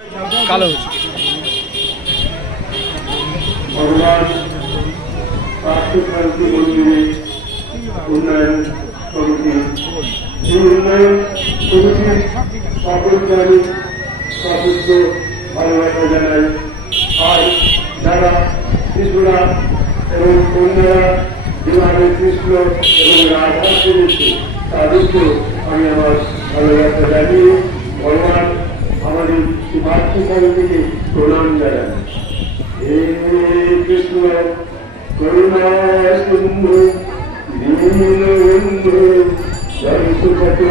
কালো ভগবান পার্থক্রান্তি মন্দিরে উন্নয়ন কমিটি এই উন্নয়ন কমিটির সকল জনের সদস্য ভালোবাসা জানাই। আর যারা শিশুরা এবং কন্যারা যেভাবে কৃষ্ণ এবং রাধা করেছে তাদেরকেও আমি আমার ভালোবাসা জানিয়ে ভগবান আমাদের পার্থক্রান্তিকে প্রণাম জানাই। হে কৃষ্ণ করুণা সিন্ধু দীনবন্ধু জয়সুপতি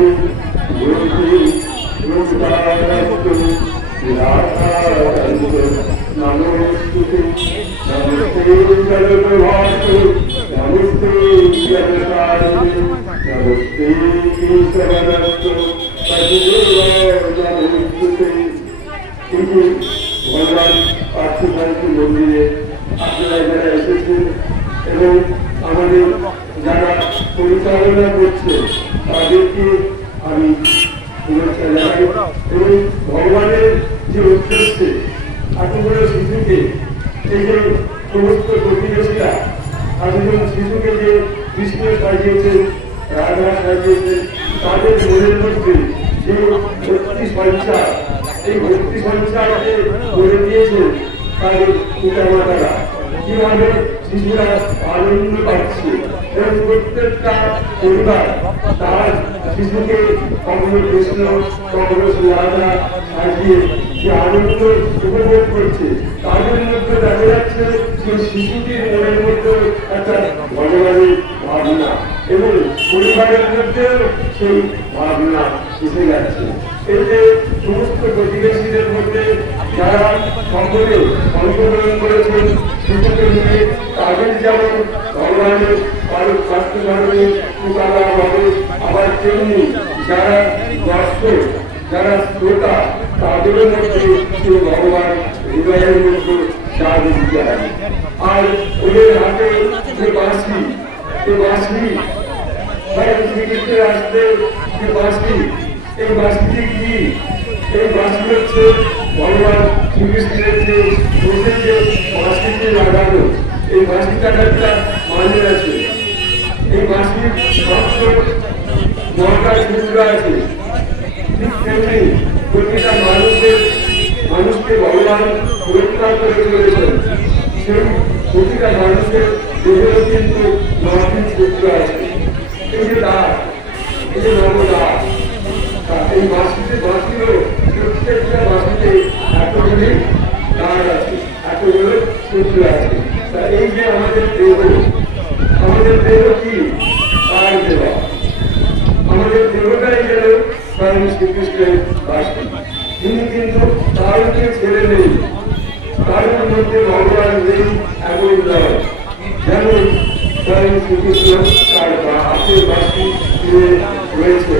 যোগী রূপারস্তু রাধাকান্ত নমস্তুতে নমস্তে জগদ্ভাসু নমস্তে জগতারিণি নমস্তে কেশবরস্তু তদেব নমস্তুতে। কিন্তু ভগবান পার্থক্রান্তি মন্দিরে আপনারা যারা এসেছেন এবং আমাদের যারা পরিচালনা করছে তাদেরকে আমি শুভেচ্ছা জানাই। এবং ভগবানের যে উদ্দেশ্যে এতগুলো শিশুকে এই যে সমস্ত প্রতিবেশীরা এতজন শিশুকে যে কৃষ্ণ সাজিয়েছেন রাধা সাজিয়েছেন তাদের মনের মধ্যে যে ভক্তি সঞ্চার এই ভক্তি সঞ্চারকে করে দিয়েছেন তাদের পিতা মাতারা কিভাবে শিশুরা আনন্দ পাচ্ছে এবং প্রত্যেকটা পরিবার তার শিশুকে কখনো কৃষ্ণ কখনো রাধা সাজিয়ে যে আনন্দ উপভোগ করছে তাদের মধ্যে দেখা যাচ্ছে যে শিশুটির মনের মধ্যে একটা ভগবানের ভাবনা এবং পরিবারের মধ্যেও সেই ভাবনা এসে যাচ্ছে। এই যে সমস্ত প্রতিবেশীদের মধ্যে যারা সকলে অংশগ্রহণ করেছেন শিশুকে নিয়ে তাদের যেমন ভগবানের কারো স্বাস্থ্য ধর্মে সুকালা হবে, আবার তেমনি যারা দর্শক যারা শ্রোতা তাদেরও মধ্যে সে ভগবান হৃদয়ের মধ্যে জাগিয়ে দিতে হয়। আর ওদের হাতে যে বাঁশি সে বাঁশি শ্রীকৃষ্ণের আসতে যে বাঁশি এই বাঁশিটি কি? এই বাঁশি হচ্ছে ভগবান শ্রীকৃষ্ণের যে চোখে যে বাঁশিটি লাগানো এই বাঁশিটার একটা মানে আছে। এই বাঁশির মাত্র 9টা টুকরা আছে। ঠিক তেমনি প্রতিটা মানুষকে ভগবান পরিত্রাণ করে চলেছেন। সেই প্রতিটা মানুষের দেহেরও কিন্তু 9টি টুকরা আছে। এই যে দাঁত এই যে নবদাঁত এই বাঁশিতে বাঁশিরও প্রত্যেকটা বাঁশিতে এতগুলি দাঁত আছে, এতগুলো টুকরা আছে। তা এই যে আমাদের দেহ কি তার দেওয়া আমাদের দেহটাই যেন স্বয়ং শ্রীকৃষ্ণের বাঁশি। তিনি কিন্তু কারোকে ছেড়ে নেই, কারোর মধ্যে ভগবান নেই এমন নয়। যেমন স্বয়ং শ্রীকৃষ্ণ তার হাতের বাঁশি ফিরে রয়েছে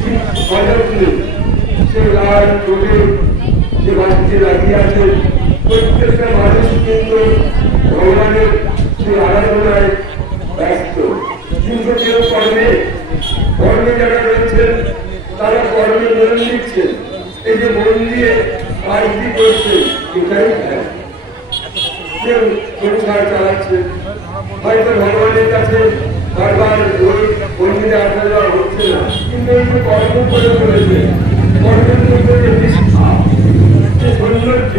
ঠিক সযত্নে সে লাল চোখে যে বাঁশিটি লাগিয়ে আছে। প্রত্যেকটা মানুষ কিন্তু ভগবানের সেই আরাধনায় ব্যস্ত, কিন্তু কেউ কর্মে যারা রয়েছেন তারা কর্মে মন দিচ্ছেন। এই যে মন দিয়ে কাজটি করছেন এটাই কেউ সংসার চালাচ্ছে, হয়তো ভগবানের কাছে বারবার ওই মন্দিরে আসা যাওয়া হচ্ছে না, কিন্তু এই যে কর্ম করে চলেছে কর্মের মধ্যে যে নিষ্ঠা যে সৌন্দর্য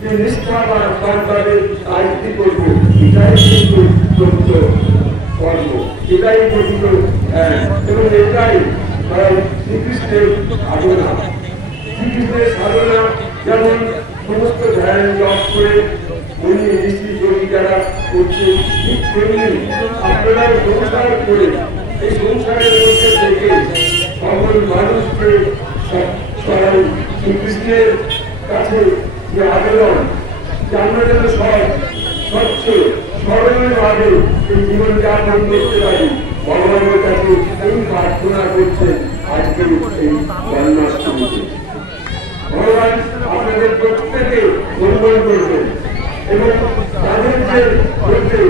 যে নিষ্ঠা বা ভাবে কাজটি করবো এটাই কিন্তু সত্য কর্ম, এটাই প্রকৃত এবং এটাই শ্রীকৃষ্ণের সাধনা। শ্রীকৃষ্ণের সাধনা যেমন সমস্ত ধ্যান জপ করে মুনি ঋষি যোগী যারা করছে ঠিক তেমনি আপনারা সংসার করে এই সংসারের মধ্যে থেকে সকল মানুষকে সবাই শ্রীকৃষ্ণের কাছে যে আবেদন যে আমরা যেন স্বচ্ছ সরলভাবে এই জীবনযাপন করতে পারি ভগবানের কাছে এই প্রার্থনা করছেন আজকে এই জন্মাষ্টমীতে। ভগবান আপনাদের প্রত্যেকে মঙ্গল করবেন এবং তাদের যে মধ্যে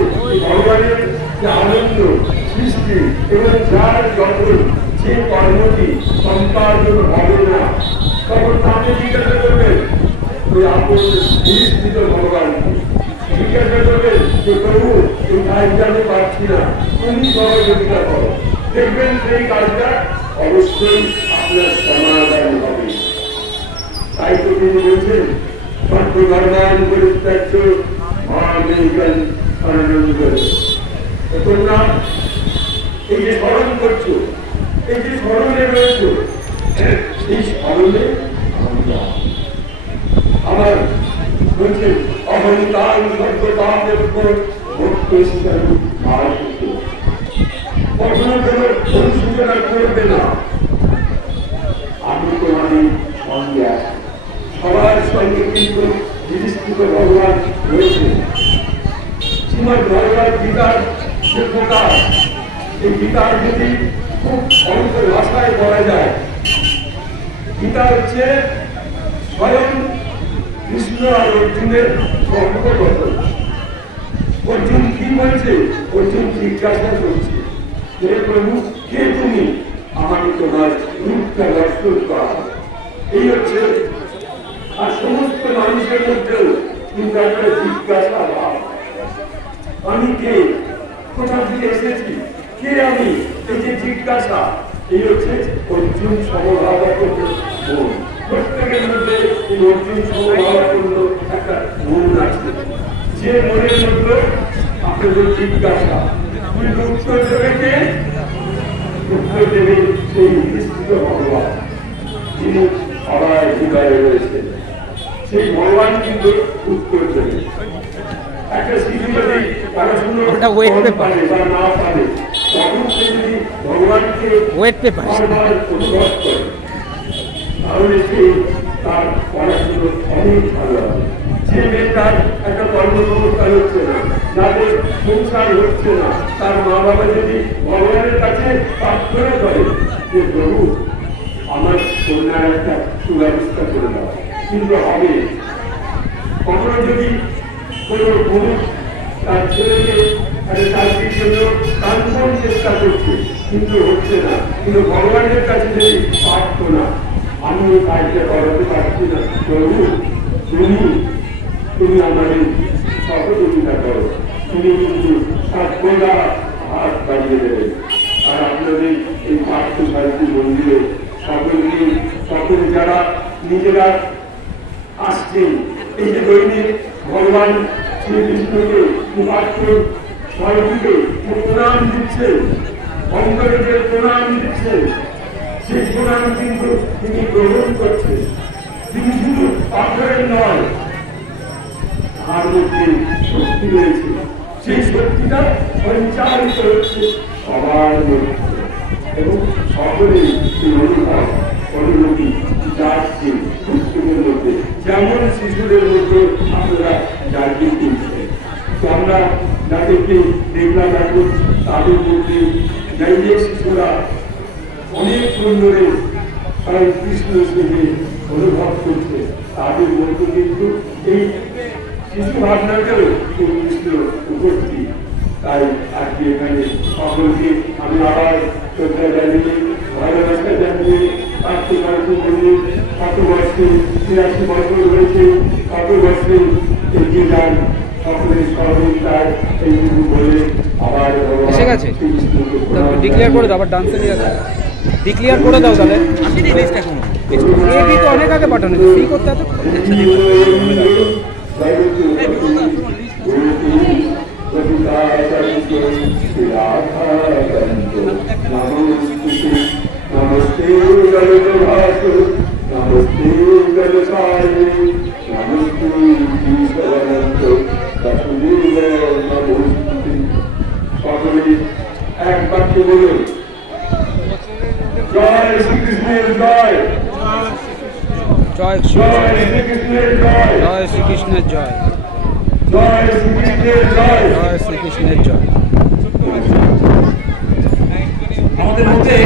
ভগবানের যে আনন্দ সৃষ্টি এবং যার যখন যে কর্মটি সম্পাদন হবে না তখন তাকে জিজ্ঞাসা করবেন আপন নিশ্চিত ভগবান জিজ্ঞাসা করবেন যে প্রভু এই কাজটা আমি পারছি না, তুমি সহযোগিতা করো, দেখবেন সেই কাজটা অবশ্যই আপনার সমাধান হবে। তাই তো তিনি বলছেন সর্বধর্মান পরিত্যাজ্য মামেকং শরণং ব্রজ। তোমরা এই যে স্মরণ করছো, এই যে স্মরণে রয়েছো, এই স্মরণে আমার বলছেন অহংকার সর্বপাপের উপর ভক্ত হিসাবে কখনো কোনো অনুসূচনা করবে না। আমি তোমাদের সঙ্গে আছি, সবার সঙ্গে কিন্তু বিস্তৃত ভগবান রয়েছে। শ্রীমদ ভগবদ গীতার যে প্রকাশ, এই গীতার যদি খুব অন্তর ভাষায় বলা যায়, গীতা হচ্ছে স্বয়ং কৃষ্ণ আর অর্জুনের কথোপকথন। অর্জুন কি বলছে? অর্জুন জিজ্ঞাসা করছে যে প্রভু কে তুমি, আমাকে তোমার রূপটা দর্শন করা। এই হচ্ছে, আর সমস্ত মানুষের মধ্যেও কিন্তু একটা জিজ্ঞাসা ভাব, আমি কে, কোথা থেকে এসেছি, কে আমি, এই যে জিজ্ঞাসা, এই হচ্ছে অর্জুন সমভাবাপন্ন মন। প্রত্যেকের মধ্যে এই অর্জুন সমভাবাপন্ন একটা মন আছে, যে মনের মধ্যে আপনাদের জিজ্ঞাসা, কিন্তু উত্তর দেবে কে? উত্তর দেবে সেই বিস্তৃত ভগবান, যিনি সবাই হৃদয়ে রয়েছে। সেই ভগবান কিন্তু উত্তর দেবে। একটা শিশু যদি পড়াশুনো পারে বা না পারে, তখন সে যদি ভগবানকে বারবার অনুভব করে, তাহলে সে তার পড়াশুনো অনেক ভালো হবে। যে মেয়েটার একটা কর্মসংস্থা হচ্ছে না, যাদের সংসার হচ্ছে না, তার মা বাবা যদি ভগবানের কাছে প্রার্থনা করে যে প্রভু আমার কন্যার একটা সুব্যবস্থা করে দাও, কিন্তু হবে। কখনো যদি কোনো পুরুষ তার ছেলেকে চাকরির জন্য প্রাণপণ চেষ্টা করছে, কিন্তু হচ্ছে না, কিন্তু ভগবানের কাছে যদি প্রার্থনা, আমি ওই কাজটা করাতে পারছি না, প্রভু তুমি আমাদের সহযোগিতা করো, তুমি কিন্তু সর্বদা হাত বাড়িয়ে দেবে। আর আপনাদের এই পার্থসারথী মন্দিরে সকল যারা নিজেরা আসছেন, এই যে দৈনিক ভগবান শ্রীকৃষ্ণকে স্বয়ংকে প্রণাম দিচ্ছে, অন্তরে যে প্রণাম দিচ্ছে, সেই প্রণাম কিন্তু তিনি গ্রহণ করছেন। তিনি শুধু পাথরের নয়, তার মধ্যে শক্তি রয়েছে, সেই শক্তিটা সঞ্চারিত হচ্ছে সবার মধ্যে, এবং সকলেই সেই অনুভূতি যাচ্ছে প্রত্যেকের মধ্যে। যেমন শিশুদের মধ্যে আপনারা জাগিয়ে তুলছেন, তো আমরা যাদেরকে দেখলাম এখন, তাদের মধ্যে যে শিশুরা অনেকক্ষণ ধরে স্বয়ং কৃষ্ণ থেকে অনুভব করছে, তাদের মধ্যে কিন্তু এই শিশু ভাবনাকেও কৃষ্ণ উপস্থিত। তাই আজকে এখানে সকলকে আমি আবার শ্রদ্ধা জানিয়ে, ভালোবাসা জানিয়ে, পার্থসারথী মন্দির কত বর্ষে ৮৩ বছর হয়েছে, কত বর্ষে এগিয়ে যান, সকলের সহযোগিতায় এইটুকু বলে আবার এসে গেছে। ডিক্লেয়ার করে দাও, আবার ডান্সে নিয়ে যাচ্ছে, ডিক্লেয়ার করে দাও তাহলে। এবি তো অনেক আগে পাঠানো, ফ্রি করতে এত नमस्ते नमस्ते नमस्ते সকলে এক বাক্যে বলুন, জয় শ্রীকৃষ্ণের জয়, জয় জয় শ্রীকৃষ্ণের জয়, জয় শ্রীকৃষ্ণের জয়, জয় শ্রীকৃষ্ণের জয়, জয় শ্রীকৃষ্ণের জয়। আমাদের মধ্যে